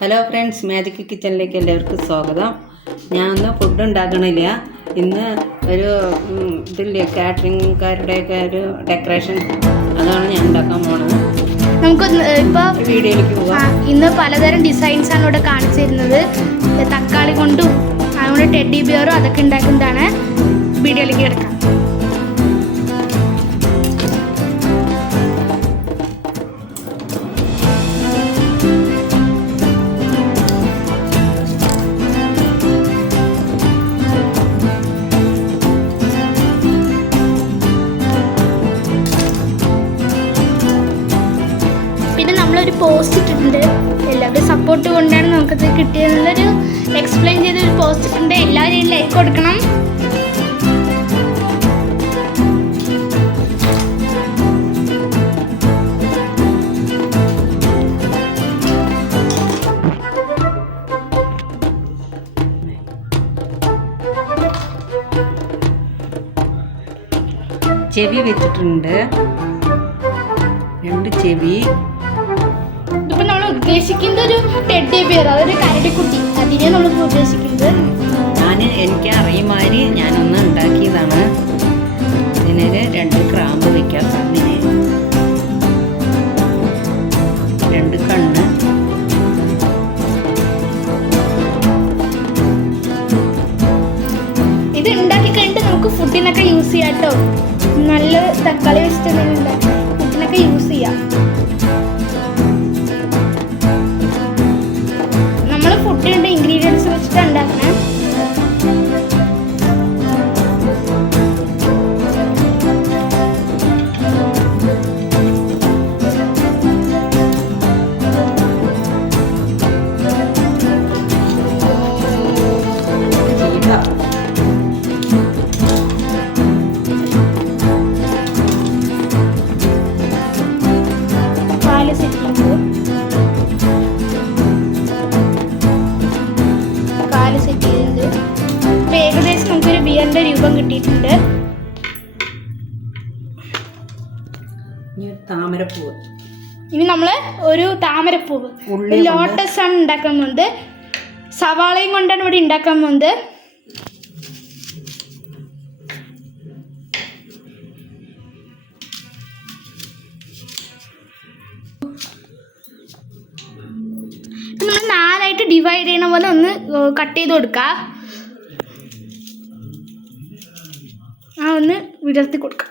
Hello friends, magic കിച്ചണിലേക്ക് എല്ലാവർക്കും സ്വാഗതം. ഞാൻ ഇന്ന് ഫുഡ് ഉണ്ടാക്കണില്ല. ഇന്ന് ഒരു ഇതില്ലേ, കാറ്ററിംഗുകാരുടെയൊക്കെ ഒരു ഡെക്കറേഷൻ, അതാണ് ഞാൻ ഉണ്ടാക്കാൻ പോണത്. നമുക്ക് ഇപ്പോൾ വീഡിയോയിലേക്ക് പോകാം. ഇന്ന് പലതരം ഡിസൈൻസാണ് ഇവിടെ കാണിച്ചു തരുന്നത്. തക്കാളി കൊണ്ടും അതുകൊണ്ട് ടെഡി ബിയറും അതൊക്കെ ഉണ്ടാക്കുന്നതാണ്. വീഡിയോയിലേക്ക് കിടക്കാം. നമ്മളൊരു പോസ്റ്റ് ഇട്ടിട്ടുണ്ട്. എല്ലാവരുടെയും സപ്പോർട്ട് കൊണ്ടാണ് നമുക്കത് കിട്ടിയതെന്നുള്ളൊരു എക്സ്പ്ലെയിൻ ചെയ്തൊരു പോസ്റ്റ് ഇട്ടിട്ടുണ്ട്. എല്ലാവരും ലൈക്ക് കൊടുക്കണം. ചെവി വെച്ചിട്ടുണ്ട്, 2 ചെവി. ഇതിപ്പോൾ നമ്മൾ ഉദ്ദേശിക്കുന്നത് ഒരു ടെഡി ബിയർ, അതൊരു കരടിക്കുട്ടി, അതിനെ നമ്മൾ ഉദ്ദേശിക്കുന്നത്. എനിക്ക് അറിയുമാതിരി ഞാനൊന്ന് ഉണ്ടാക്കിയതാണ്. ഇതിനൊരു 2 ക്രാമ്പ് വെക്കാം, അതിന് 2 കണ്ണ്. ഇത് ഉണ്ടാക്കി കഴിഞ്ഞിട്ട് നമുക്ക് ഫുഡിനൊക്കെ യൂസ് ചെയ്യാം കേട്ടോ. നല്ല തക്കാളി വെച്ചിട്ടുണ്ടെങ്കിൽ ഫുഡിനൊക്കെ യൂസ് ചെയ്യാം. നമ്മൾ ഫുഡിൻ്റെ ഇൻഗ്രീഡിയൻസ് വെച്ചിട്ട് ഉണ്ടാക്കണം. ഏകദേശം നമുക്കൊരു ബിയറിന്റെ രൂപം കിട്ടിയിട്ടുണ്ട്. താമരപ്പൂവ്. ഇനി നമ്മള് ഒരു താമരപ്പൂവ്, ലോട്ടസ് ആണ് ഉണ്ടാക്കാൻ പോകുന്നത്. സവാളയും കൊണ്ടാണ് ഇവിടെ ഉണ്ടാക്കാൻ പോകുന്നത്. നമ്മൾ 4ആയിട്ട് ഡിവൈഡ് ചെയ്യണ പോലെ ഒന്ന് കട്ട് ചെയ്ത് കൊടുക്കാം. ഒന്ന് വിടർത്തി കൊടുക്കാം.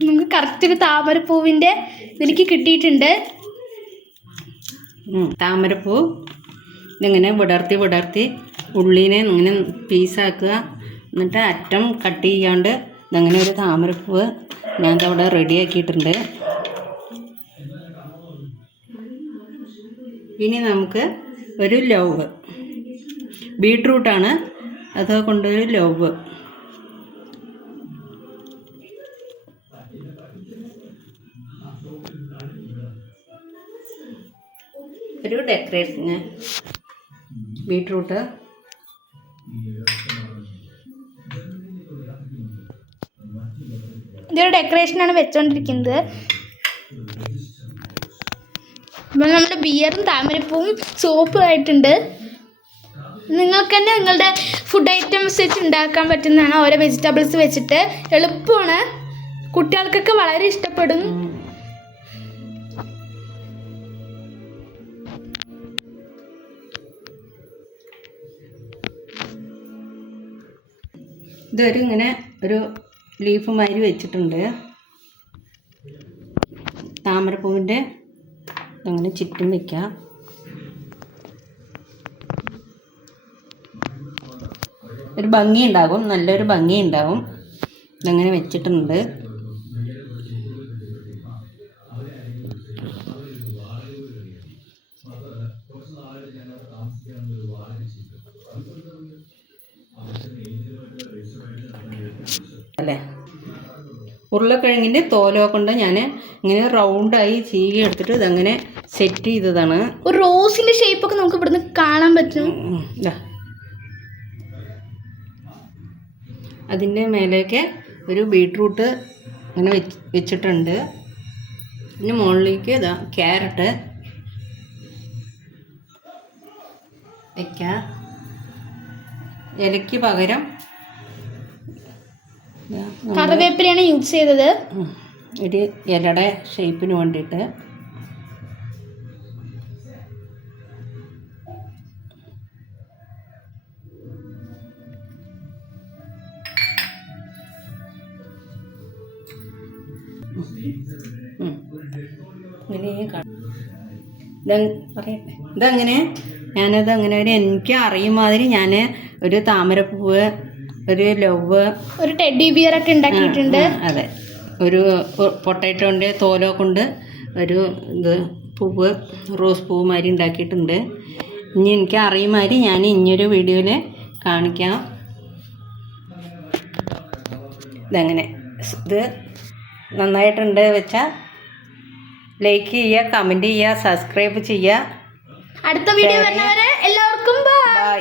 നമുക്ക് കറക്റ്റ് ഒരു താമരപ്പൂവിൻ്റെ ഇതിലേക്ക് കിട്ടിയിട്ടുണ്ട്. താമരപ്പൂ ഇതിങ്ങനെ വിടർത്തി ഉള്ളിനെ ഇങ്ങനെ പീസാക്കുക. എന്നിട്ട് അറ്റം കട്ട് ചെയ്യാണ്ട് ഇതങ്ങനെ ഒരു താമരപ്പൂവ് ഞാൻ അവിടെ റെഡിയാക്കിയിട്ടുണ്ട്. ഇനി നമുക്ക് ഒരു ലവ്, ബീട്രൂട്ടാണ്, അത് കൊണ്ടൊരു ലവ്. ഒരു ഡെക്കറേഷന് ബീട്രൂട്ട്. ഇതൊരു ഡെക്കറേഷനാണ് വെച്ചോണ്ടിരിക്കുന്നത്. നമ്മുടെ ബിയറും താമരപ്പൂവും സോപ്പും ആയിട്ടുണ്ട്. നിങ്ങൾക്ക് തന്നെ നിങ്ങളുടെ ഫുഡ് ഐറ്റംസ് വെച്ച് ഉണ്ടാക്കാൻ പറ്റുന്നതാണ്. ഓരോ വെജിറ്റബിൾസ് വെച്ചിട്ട് എളുപ്പമാണ്, കുട്ടികൾക്കൊക്കെ വളരെ ഇഷ്ടപ്പെടും. ഇതൊരു ഇങ്ങനെ ഒരു ലീഫ് മാതിരി വെച്ചിട്ടുണ്ട്. താമരപ്പൂവിൻ്റെ അങ്ങനെ ചുറ്റും വയ്ക്കാം. ഒരു ഭംഗി ഉണ്ടാകും, നല്ലൊരു ഭംഗി ഉണ്ടാകും. ഇതങ്ങനെ വെച്ചിട്ടുണ്ട്. അല്ലേ. ഉരുളക്കിഴങ്ങിൻ്റെ തോലോ കൊണ്ട് ഞാൻ ഇങ്ങനെ റൗണ്ടായി ചീകി എടുത്തിട്ട് ഇതങ്ങനെ സെറ്റ് ചെയ്തതാണ്. ഒരു റോസിൻ്റെ ഷേപ്പൊക്കെ നമുക്ക് ഇവിടുന്ന് കാണാൻ പറ്റും. അതിൻ്റെ മേലേക്ക് ഒരു ബീട്രൂട്ട് അങ്ങനെ വെച്ചിട്ടുണ്ട്. പിന്നെ മുകളിലേക്ക് ഇതാ ക്യാരറ്റ് വയ്ക്കാം. ഇലയ്ക്ക് പകരം കറിവേപ്പിലയാണ് യൂസ് ചെയ്തത്. ഒരു ഇലയുടെ ഷേപ്പിന് വേണ്ടിയിട്ട്. ഇതങ്ങനെ ഞാനതങ്ങനെ എനിക്ക് അറിയും മാതിരി ഞാൻ ഒരു താമരപ്പൂവ്, ഒരു ലവ്, ഒരു ടെഡി ബിയർ ഒക്കെ ഉണ്ടാക്കിയിട്ടുണ്ട്. അതെ, ഒരു പൊട്ടാറ്റോൻ്റെ തോലോ കൊണ്ട് ഒരു ഇത് പൂവ്, റോസ് പൂവ് മാതിരി ഉണ്ടാക്കിയിട്ടുണ്ട്. ഇനി എനിക്ക് അറിയും മാതിരി ഞാൻ ഇനിയൊരു വീഡിയോയിൽ കാണിക്കാം. ഇതങ്ങനെ ഇത് നന്നായിട്ടുണ്ട് വെച്ചാൽ ലൈക്ക് ചെയ്യുക, കമൻറ്റ് ചെയ്യുക, സബ്സ്ക്രൈബ് ചെയ്യുക. അടുത്ത വീഡിയോ വരുന്നവരെ എല്ലാവർക്കും ബൈ.